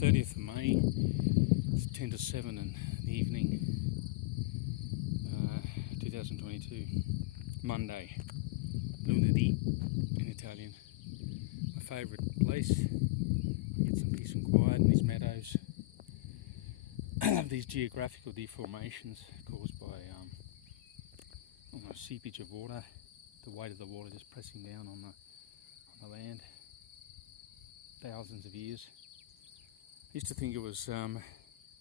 30th of May, it's 10 to 7 in the evening, 2022, Monday, lunedì in Italian. My favourite place. I get some peace and quiet in these meadows. I love these geographical deformations caused by almost seepage of water, the weight of the water just pressing down on the land. Thousands of years. I used to think it was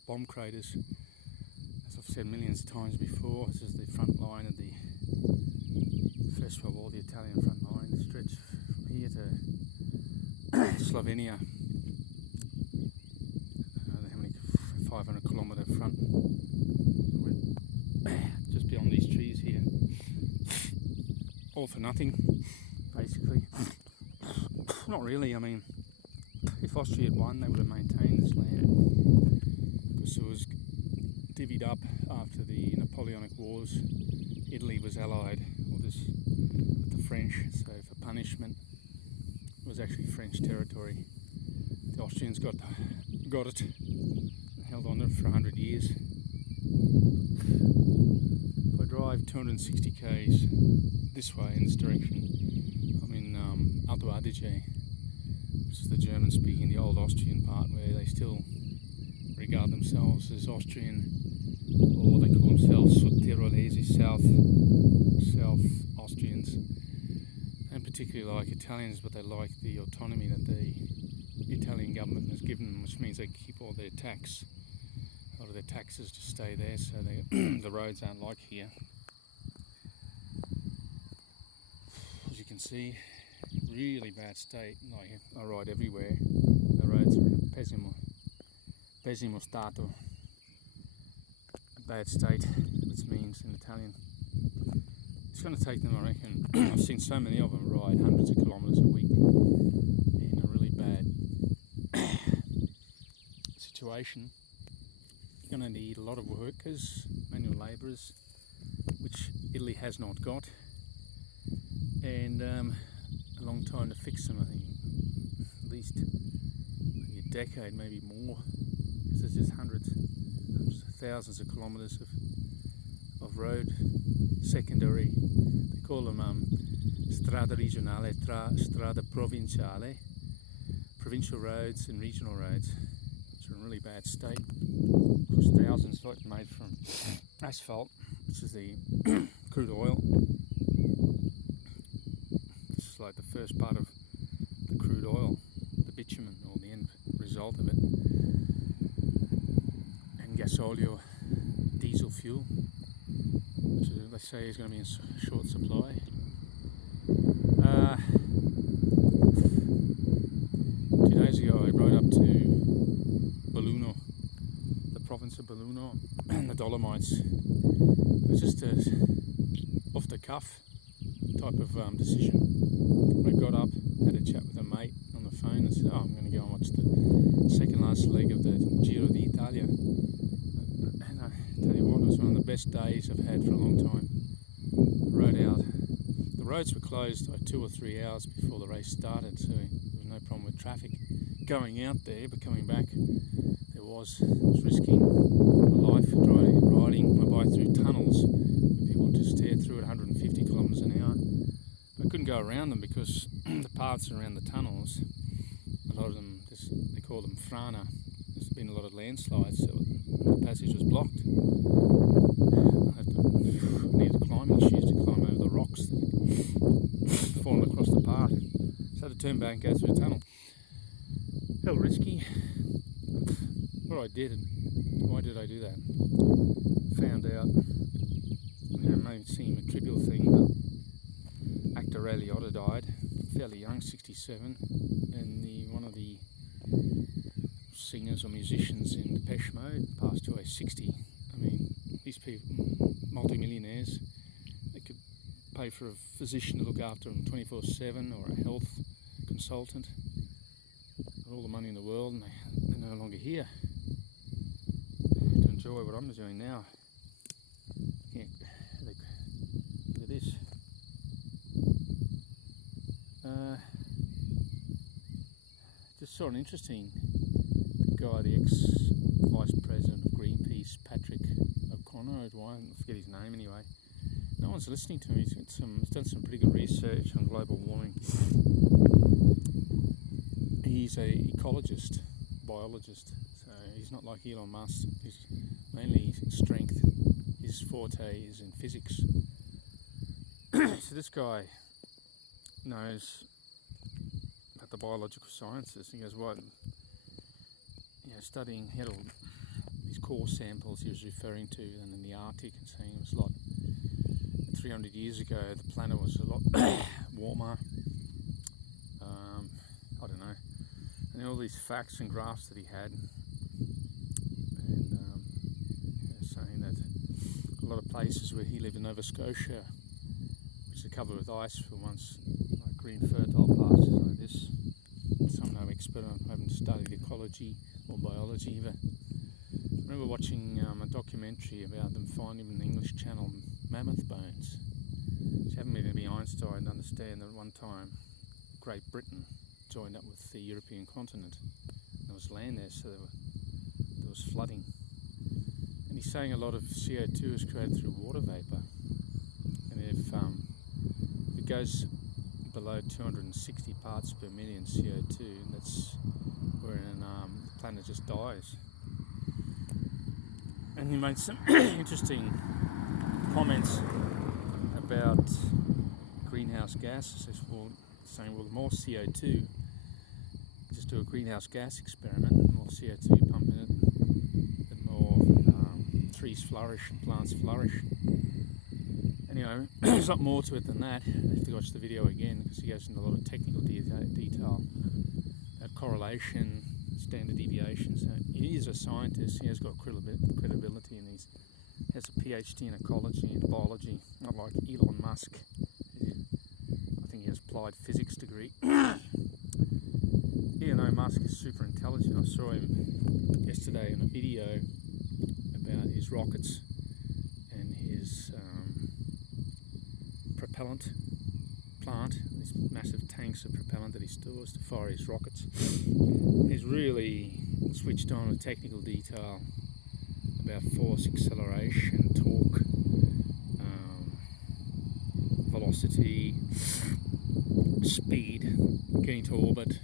bomb craters. As I've said millions of times before, this is the front line of the First World War, the Italian front line, stretched from here to Slovenia. How many 500 kilometre front. Went just beyond these trees here. All for nothing, basically. Not really. I mean, if Austria had won, they would have maintained this land because it was divvied up after the Napoleonic Wars. Italy was allied with the French, so for punishment, it was actually French territory. The Austrians got it and held on to it for 100 years. If I drive 260 k's this way in this direction, I'm in Alto Adige, which is the German-speaking, the old Austrian part, where they still regard themselves as Austrian, or they call themselves Südtirolesi, South Austrians, and particularly like Italians, but they like the autonomy that the Italian government has given them, which means they keep all their tax. A lot of their taxes just stay there, so the roads aren't like here. As you can see, really bad state. Like I ride everywhere. The roads are in a pessimo stato. A bad state, which means in Italian. It's going to take them, I reckon. I've seen so many of them ride hundreds of kilometres a week in a really bad situation. You're going to need a lot of workers, manual labourers, which Italy has not got, and a long time to fix them. I think at least maybe a decade, maybe more, because there's just hundreds of thousands of kilometres of road, secondary. They call them strada regionale, strada provinciale, provincial roads and regional roads, which are in really bad state. Of course, thousands like made from asphalt, which is the crude oil. This is like the first part of the crude oil, the bitumen, or the end result of it. And gasolio, diesel fuel, which they say is going to be in short supply. 2 days ago I rode up to Belluno, the province of Belluno, and the Dolomites. It was just a off the cuff type of decision. I got up, had a chat with a mate on the phone and said, I'm going to go and watch the second last leg of the Giro d'Italia. And I tell you what, it was one of the best days I've had for a long time. I rode out. The roads were closed like 2 or 3 hours before the race started, so there was no problem with traffic going out there, but coming back there was. I was risking my life riding my bike through tunnels where people just tear through at 150 kilometres an hour. I couldn't go around them because the paths around the tunnels, a lot of them, they call them frana. There's been a lot of landslides, so the passage was blocked. I needed climbing shoes to climb over the rocks that fallen across the path. So I had to turn back and go through the tunnel. Hell risky. What I did, why did I do that? Found out, it may seem a trivial thing, but actor Ray Liotta died, fairly young, 67, and one of the singers or musicians in Depeche Mode passed away 60. I mean, these people, multi-millionaires, they could pay for a physician to look after them 24/7 or a health consultant. Got all the money in the world, and they're no longer here to enjoy what I'm doing now. Yeah, look at this. Just saw an interesting guy, the ex-vice president of Greenpeace, Patrick O'Connor, I forget his name anyway. No one's listening to him. He's done some pretty good research on global warming. He's a ecologist, biologist, so he's not like Elon Musk. He's mainly strength. His forte is in physics. So this guy knows about the biological sciences. He goes, what? Studying these core samples he was referring to, and in the Arctic, and saying it was like 300 years ago the planet was a lot warmer. I don't know, and all these facts and graphs that he had, and saying that a lot of places where he lived in Nova Scotia, which is covered with ice for once, like green fertile pastures like this. I'm no expert, I haven't studied ecology or biology either. I remember watching a documentary about them finding in the English Channel mammoth bones. Which haven't been to be Einstein to understand that at one time Great Britain joined up with the European continent. There was land there, so there was flooding. And he's saying a lot of CO2 is created through water vapour. And if it goes below 260 parts per million CO2, that's where the planet just dies. And he made some interesting comments about greenhouse gases. Saying, well, the more CO2, just do a greenhouse gas experiment, the more CO2 pump in it, the more trees flourish and plants flourish. Anyway, there's a lot more to it than that. You have to watch the video again because he goes into a lot of technical detail about correlation, standard deviations. He is a scientist, he has got credibility, and he has a PhD in ecology and biology, not like Elon Musk. I think he has applied physics degree. Elon Musk is super intelligent. I saw him yesterday in a video about his rockets and his propellant plant, these massive tanks of propellant that he stores to fire his rockets. He's really switched on with technical detail about force, acceleration, torque, velocity, speed, getting to orbit,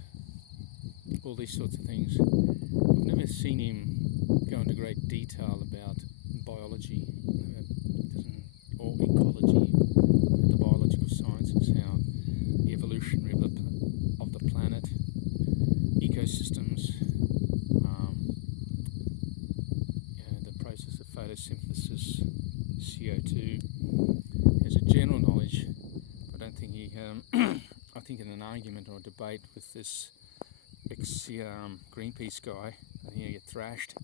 all these sorts of things. I've never seen him go into great detail about biology or ecology, the biological sciences, how the evolutionary of the planet, ecosystems, the process of photosynthesis, CO2. Has a general knowledge. I don't think he. I think in an argument or a debate with this ex-Greenpeace guy, I think he'll get thrashed.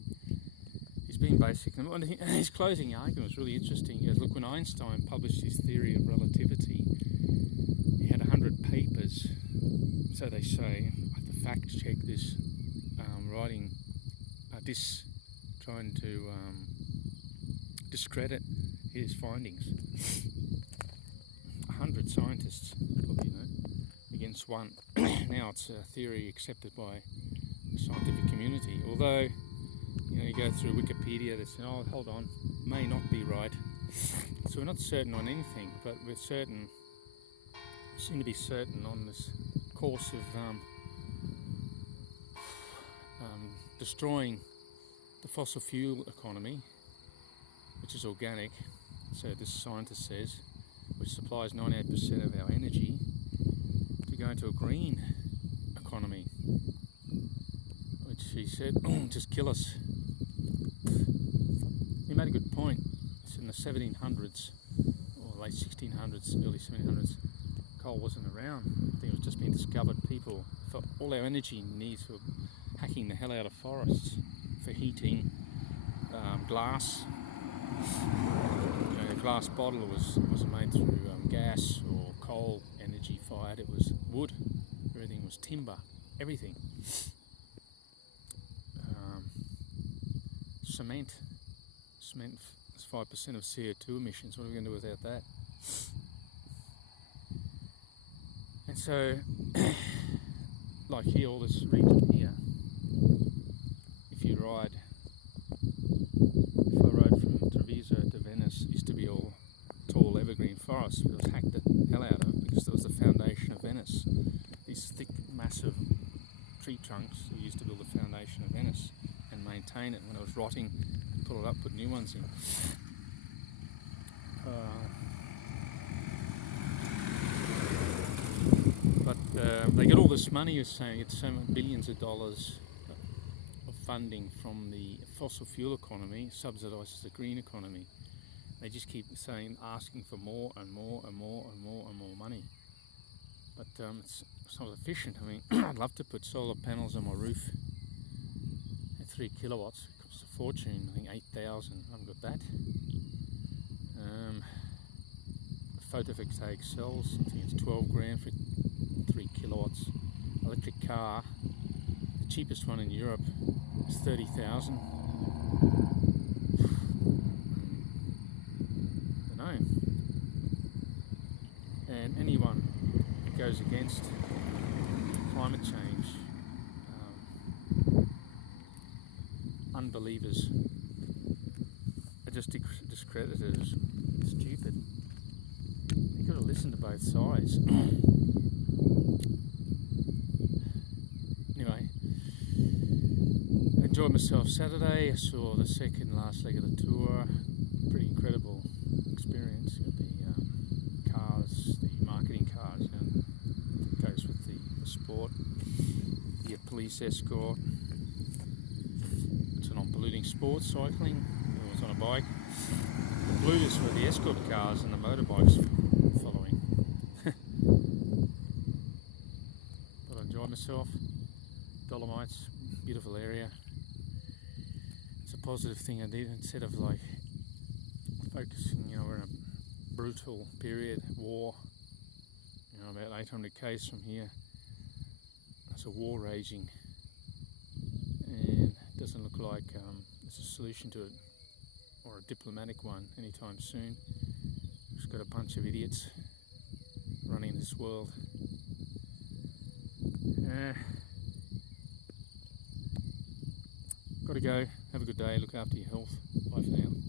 He's been basic. And his closing argument was really interesting. He goes, look, when Einstein published his theory of relativity, he had 100 papers. So they say, I have to fact check this, writing trying to discredit his findings. 100 scientists, probably, against one. Now it's a theory accepted by the scientific community. Although, you go through Wikipedia, they say, oh, hold on, may not be right. So we're not certain on anything, but we seem to be certain on this course of destroying the fossil fuel economy, which is organic, so this scientist says, which supplies 98% of our energy, to go into a green economy, which he said, just kill us. He made a good point. It's in the 1700s, or late 1600s, early 1700s, coal wasn't around. I think it was just being discovered. People, for all our energy needs, were hacking the hell out of forests for heating, glass. A glass bottle wasn't made through gas or coal energy fired. It was wood. Everything was timber. Everything. Cement is 5% of CO2 emissions. What are we going to do without that? And so, like here, all this region here, chunks that we used to build the foundation of Venice and maintain it. When it was rotting, pull it up, put new ones in. But they get all this money, you're saying, it's so many billions of dollars of funding from the fossil fuel economy, subsidises the green economy. They just keep saying, asking for more and more and more and more and more money. But it's not efficient. I mean, I'd love to put solar panels on my roof at 3 kilowatts. It costs a fortune, I think 8,000. I haven't got that. Photovoltaic cells, I think it's 12 grand for 3 kilowatts. Electric car, the cheapest one in Europe is 30,000. I don't know. And anyone who goes against climate change, unbelievers, are just discredited as stupid. You've got to listen to both sides. Anyway, I enjoyed myself Saturday. I saw the second last leg of the tour. Pretty incredible experience. You know, the cars, the marketing cars, and goes with the sport. The police escort. It's a non-polluting sport, cycling. I was on a bike. The blues were the escort cars and the motorbikes following. But I enjoyed myself. Dolomites, beautiful area. It's a positive thing I did instead of like focusing, you know, we're in a brutal period, war, you know, about 800 k's from here. There's a war raging and it doesn't look like there's a solution to it, or a diplomatic one anytime soon. We've just got a bunch of idiots running this world. Got to go. Have a good day. Look after your health. Bye for now.